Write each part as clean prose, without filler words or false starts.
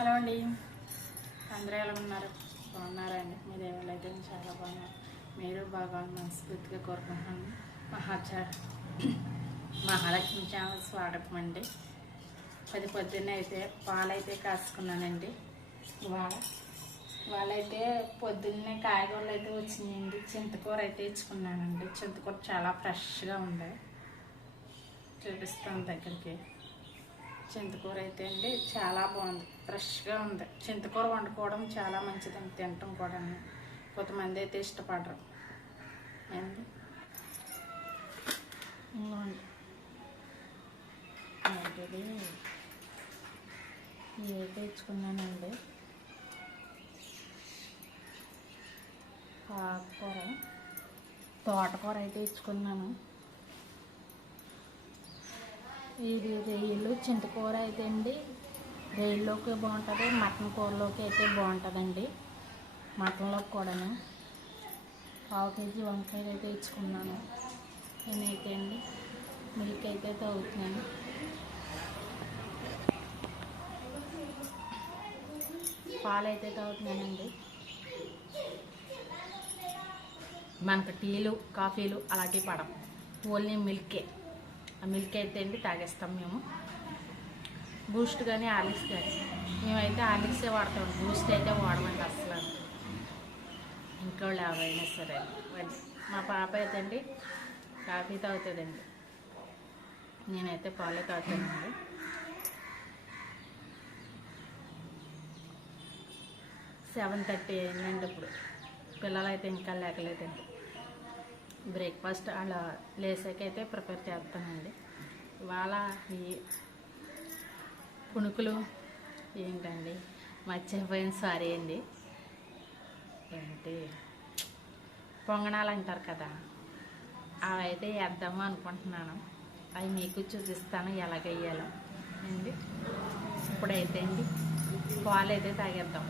Hello అండి, అందరూ ఎలా ఉన్నారు? బాగున్నారండి? మీ దేవుళ్ళు అయితే చాలా బాగున్నారు. మీరు బాగా మనస్ఫూర్తిగా కోరుకుంటున్నాను. మహాలక్ష్మి ఛానల్ స్వాగతం అండి. పొద్దున్నే అయితే పాలైతే కాసుకున్నానండి. వాళ్ళైతే పొద్దున్నే కాయగూరలు అయితే వచ్చినాయండి. చింతకూర అయితే ఇచ్చుకున్నానండి. చింతకూర చాలా ఫ్రెష్గా ఉంది, చూపిస్తాను దగ్గరికి. చింతకూర అయితే అండి చాలా బాగుంది, ఫ్రెష్గా ఉంది. చింతకూర వండుకోవడం చాలా మంచిదండి, తినటం కూడా. కొంతమంది అయితే ఇష్టపడరు అండి. ఇది అయితే ఇచ్చుకున్నానండి. ఆకుకూర, తోటకూర అయితే ఇచ్చుకున్నాను. ఇది రొయ్యలు, చింతకూర అయితే అండి రొయ్యల్లోకి బాగుంటుంది, మటన్ కూరలోకి అయితే బాగుంటుందండి. మటన్లోకి కూడాను. 1/2 కేజీ వంకాయలు అయితే ఇచ్చుకున్నాను. నేనైతే అండి మిల్క్ అయితే తాగుతున్నాను. పాలైతే తాగుతున్నానండి. మనకు టీలు కాఫీలు అలాంటివి పడవు, ఓన్లీ మిల్కే. ఆ మిల్క్ అయితే అండి తాగేస్తాం మేము. బూస్ట్ కానీ హార్లిక్స్ కానీ, మేమైతే హార్లిక్సే వాడతాం. బూస్ట్ అయితే వాడమండి అసలు. ఇంట్లో ఎవరైనా సరే. మా పాప అయితే అండి కాఫీ తాగుతుందండి, నేనైతే పాలే తాగుతానండి. సెవెన్ 7:30 అయిందండి. ఇప్పుడు పిల్లలైతే ఇంకా లేకలేదండి. బ్రేక్ఫాస్ట్ అలా లేసాకైతే ప్రిపేర్ చేస్తానండి. ఇవాళ ఈ పుణుకులు ఏంటండి మర్చిపోయిన, సారీ అండి, ఏంటి పొంగనాలు అంటారు కదా, అవి అయితే వేద్దాము అనుకుంటున్నాను. అవి మీకు చూపిస్తాను ఎలాగయ్యాలో అండి. ఇప్పుడైతే అండి పాలు అయితే తాగేద్దాం.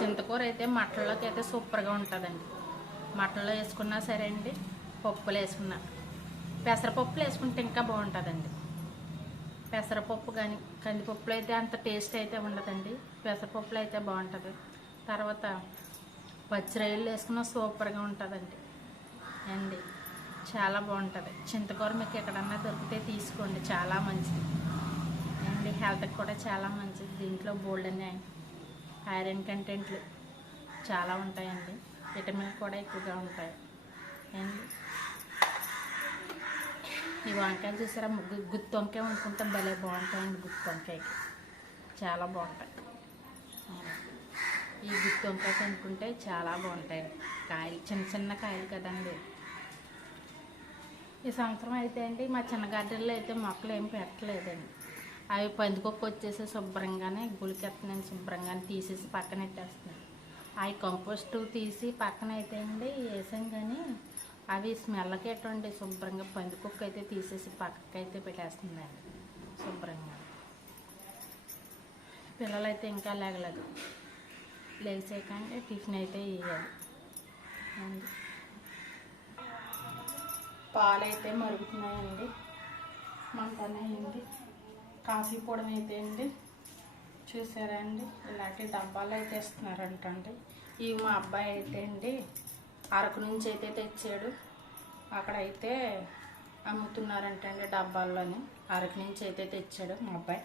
చింతకూర అయితే మటన్లోకి అయితే సూపర్గా ఉంటుందండి. మటన్లో వేసుకున్నా సరే అండి, పప్పులు వేసుకున్నా, పెసరపప్పులు వేసుకుంటే ఇంకా బాగుంటుందండి. పెసరపప్పు కానీ కందిపప్పులు అయితే అంత టేస్ట్ అయితే ఉండదండి, పెసరపప్పులు అయితే బాగుంటుంది. తర్వాత పచ్చిరొయ్యలు వేసుకున్నా సూపర్గా ఉంటుందండి అండి, చాలా బాగుంటుంది. చింతకూర మీకు ఎక్కడన్నా దొరికితే తీసుకోండి, చాలా మంచిది అండి. హెల్త్కి కూడా చాలా మంచిది. దీంట్లో బోల్డ్ అనే ఐరన్ కంటెంట్లు చాలా ఉంటాయండి, విటమిన్ కూడా ఎక్కువగా ఉంటాయి అండి. ఈ వంకాయలు చూసారా, గుత్తి వంకాయ వండుకుంటే భలే బాగుంటాయండి. గుత్తి వంకాయకి చాలా బాగుంటాయి. ఈ గుత్తి వంకాయ తినుకుంటే చాలా బాగుంటాయి. కాయలు చిన్న చిన్న కాయలు కదండి. ఈ సంవత్సరం అయితే అండి మా చిన్న గార్డెన్లో అయితే మొక్కలు ఏం పెట్టలేదండి. అవి పందికొక్క వచ్చేసి శుభ్రంగానే గులికెత్తనని శుభ్రంగానే తీసేసి పక్కన పెట్టేస్తున్నాను. అవి కంపోస్ట్ తీసి పక్కన అయితే అండి వేసాం, కానీ అవి స్మెల్కి ఎటువంటి శుభ్రంగా పందికొక్క అయితే తీసేసి పక్కకి అయితే పెట్టేస్తుందండి శుభ్రంగా. పిల్లలైతే ఇంకా లేగలేదు, లేచాకంటే టిఫిన్ అయితే వేయాలి అండి. పాలు అయితే మరుగుతున్నాయండి, మంటనే అయింది. కాఫీ పొడి అయితే అండి చూసారా అండి, ఇలాంటి డబ్బాలు అయితే ఇస్తున్నారంటండి. ఇవి మా అబ్బాయి అయితే అండి అరకు నుంచి అయితే తెచ్చాడు. అక్కడైతే అమ్ముతున్నారంటండి డబ్బాల్లోని. అరకు నుంచి అయితే తెచ్చాడు మా అబ్బాయి.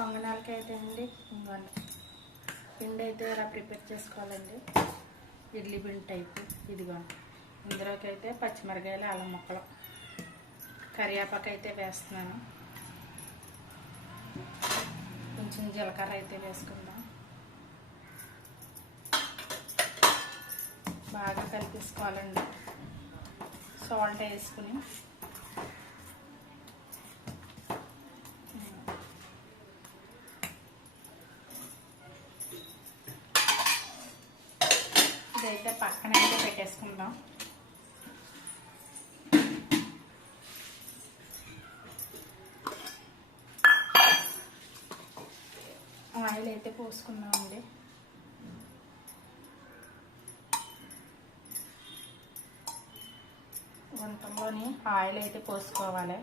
పొంగనాలకి అయితే అండి ఇంకోండి పిండి అయితే ఇలా ప్రిపేర్ చేసుకోవాలండి. ఇడ్లీ పిండి టైపు ఇదిగోండి. ఇందులోకి అయితే పచ్చిమిరకాయలు, అల్లం ముక్కలు, కరివేపాకు అయితే వేస్తున్నాను. కొంచెం జీలకర్ర అయితే వేసుకుందాం. బాగా కలిపేసుకోవాలండి. సాల్ట్ వేసుకుని ఇదైతే పక్కనైతే పెట్టేసుకుందాం. ఆయిల్ అయితే పోసుకుందామండి. వంటల్లోని ఆయిల్ అయితే పోసుకోవాలి.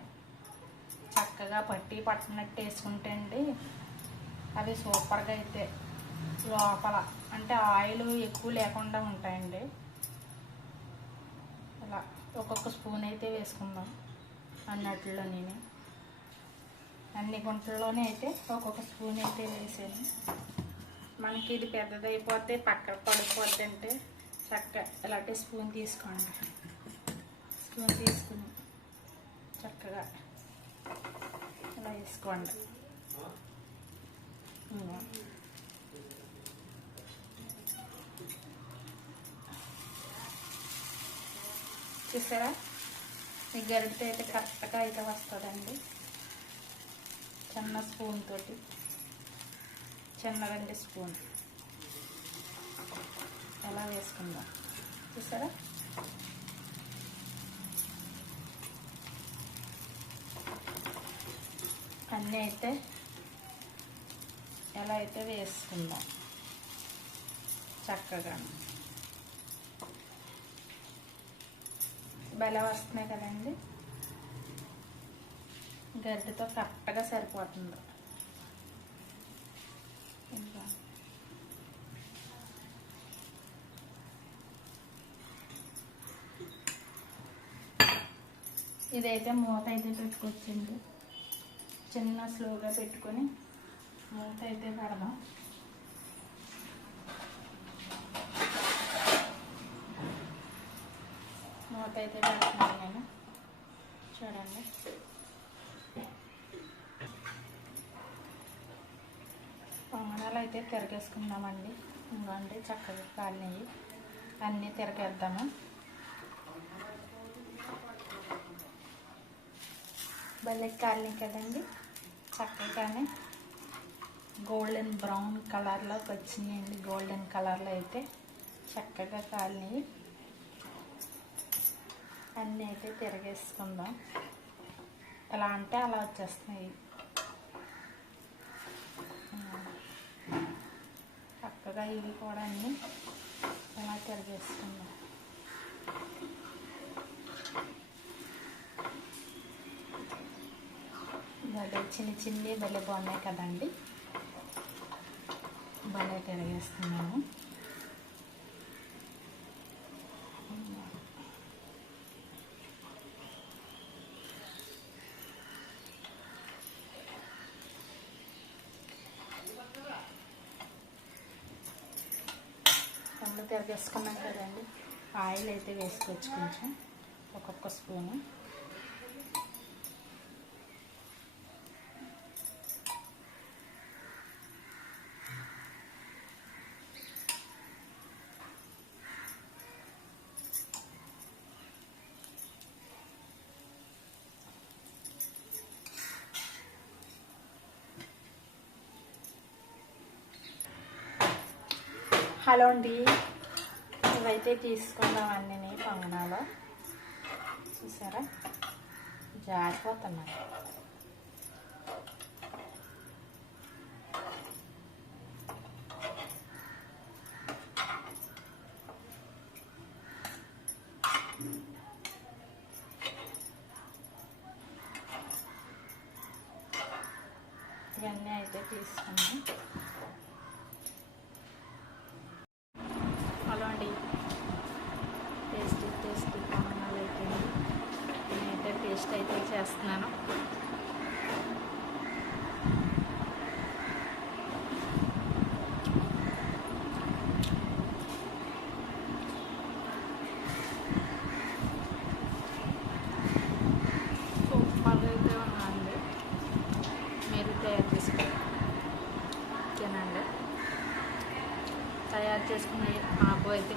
చక్కగా పట్టినట్టు వేసుకుంటే అండి అది సూపర్గా అయితే లోపల అంటే ఆయిల్ ఎక్కువ లేకుండా ఉంటాయండి. ఇలా ఒక్కొక్క స్పూన్ అయితే వేసుకుందాం. అన్నట్లో నేను అన్ని గుంటల్లోనే అయితే ఒక్కొక్క స్పూన్ అయితే వేసాను. మనకి ఇది పెద్దదైపోతే పక్కన పడిపోద్ది అంటే చక్కగా ఇలాంటి స్పూన్ తీసుకోండి. స్పూన్ తీసుకుని చక్కగా ఇలా వేసుకోండి. చూసారా, ఈ గరిటెతో అయితే కరెక్ట్గా అయితే వస్తుందండి. చిన్న స్పూన్ తోటి, చిన్నదండి స్పూన్ ఎలా వేసుకుందాం. చూసారా, అన్నీ అయితే ఎలా అయితే వేసుకుందాం చక్కగా. బెల్ల వస్తున్నాయి కదండి, గడ్డతో కరెక్ట్గా సరిపోతుంది. ఇంకా ఇదైతే మూత అయితే పెట్టుకొచ్చింది. చిన్న స్లోగా పెట్టుకొని మూత అయితే పెడదాం. మూత అయితే పెడుతున్నాను నేను. చూడండి, పొంగనాలు అయితే తిరగేసుకుందామండి. ఇంకోండి చక్కగా కాలినవి అన్నీ తిరగేద్దాము. భలే కాలినాయి కదండి, చక్కగానే గోల్డెన్ బ్రౌన్ కలర్లోకి వచ్చినాయండి. గోల్డెన్ కలర్లో అయితే చక్కగా కాలినాయి. అన్నీ అయితే తిరగేసుకుందాం. ఎలా అంటే అలా వచ్చేస్తున్నాయి. చక్కగా ఇవి కూడా అన్నీ ఎలా తిరగేసుకుందాం. భలే చిన్ని భలే బాగున్నాయి కదండి. భలే తిరగేస్తున్నాము. తిరగేసుకున్నాం కదండి. ఆయిల్ అయితే వేసుకోవచ్చు కొంచెం, ఒక్కొక్క స్పూను. హలో అండి, ఇవైతే తీసుకుందాం అన్నీ పొంగనాలు. చూసారా, జారిపోతున్నాయి. ఇవన్నీ అయితే తీసుకున్నాం. హలో అండి, టేస్టీ పొంగనాలు అయితే నేనైతే టేస్ట్ అయితే చేస్తున్నాను. సూపర్గా అయితే ఉన్నాయండి. మీరు తయారు చేసుకోండి, ఓకేనండి. తయారు చేసుకుని ఆకు అయితే